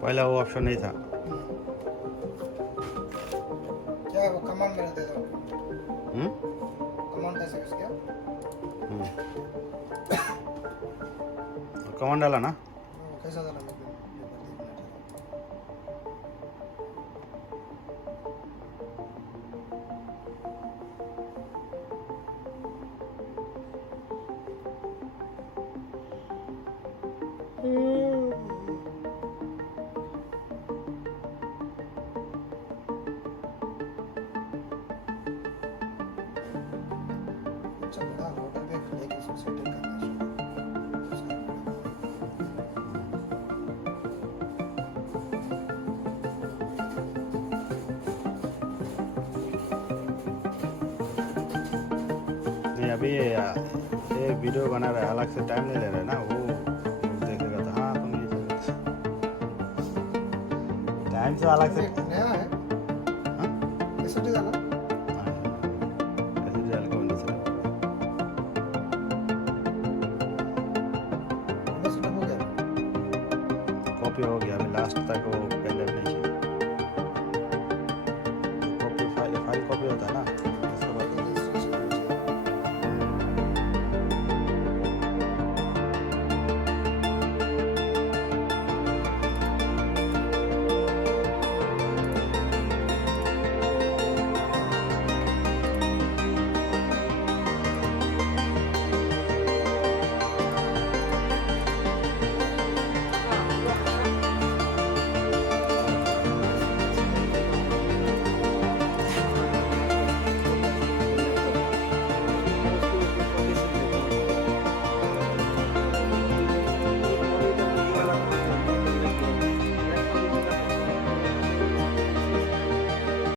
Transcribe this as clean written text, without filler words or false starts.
पहला वो ऑप्शन नहीं था। क्या वो कमांड मेरे दे दो। हम्म कमांड कैसे यूज किया? कमांड डाला ना। वो कैसा डाला मेरे को? अच्छा बता ऑर्डर पे लेके उसको सेटिंग करना है। नहीं अभी ये वीडियो बना रहा है, अलग से टाइम नहीं ले रहा है ना वो देखेगा तो हाँ तुम ये टाइम से अलग से नया है। हाँ कैसे डाला? ऐसे डाल के बंद से बस हो गया। कॉपी हो गया। अभी लास्ट तक वो